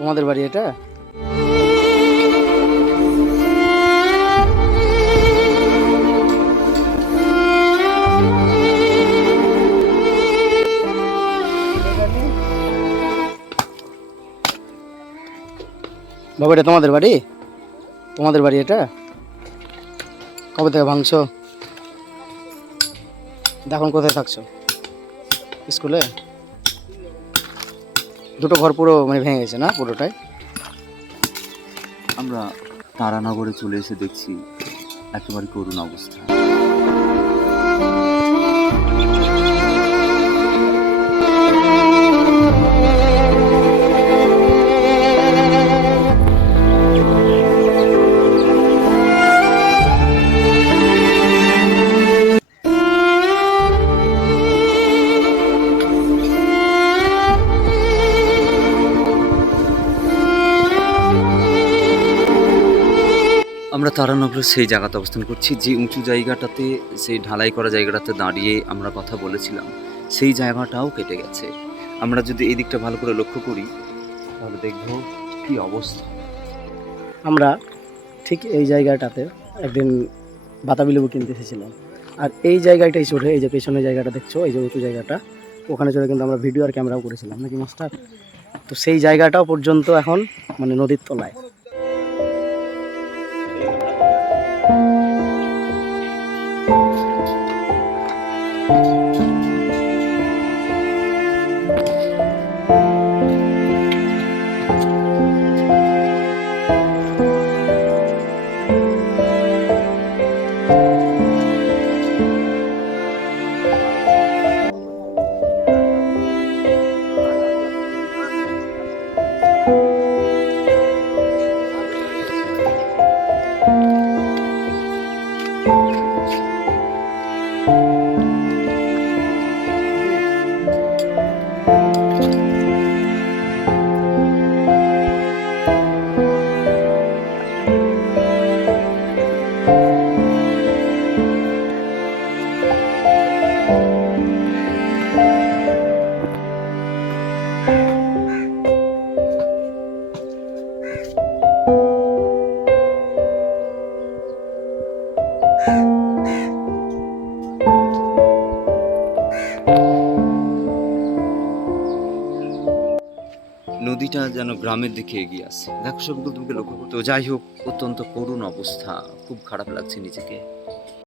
তোমাদের বাড়ি এটা? বাবা এটা তোমাদের বাড়ি? তোমাদের বাড়ি এটা? কবে থেকে ভাঙছো? এখন কোথায় থাকছো? স্কুলে? দুটো ঘর পুরো মানে ভেঙে গেছে না পুরোটাই? আমরা তারানগরে চলে এসে দেখছি একেবারে করুণ অবস্থা। আমরা তারানগরের সেই জায়গাতে অবস্থান করছি, যে উঁচু জায়গাটাতে, সেই ঢালাই করা জায়গাটাতে দাঁড়িয়ে আমরা কথা বলেছিলাম, সেই জায়গাটাও কেটে গেছে। আমরা যদি এই দিকটা ভালো করে লক্ষ্য করি তাহলে দেখব কি অবস্থা। আমরা ঠিক এই জায়গাটাতে একদিন বাতাবি লেবু কিনতে এসেছিলাম। আর এই জায়গাটাই চড়ে, এই যে পেছনের জায়গাটা দেখছো, এই যে উঁচু জায়গাটা, ওখানে চড়ে কিন্তু আমরা ভিডিও আর ক্যামেরাও করেছিলাম নাকি মাস্টার? তো সেই জায়গাটাও পর্যন্ত এখন মানে নদীর তলায়। নদীটা যেন গ্রামের দিকে এগিয়ে আসছে। দেখো সবগুলো তোমাকে লক্ষ্য করতে। যাই হোক, অত্যন্ত করুণ অবস্থা, খুব খারাপ লাগছে নিজেকে।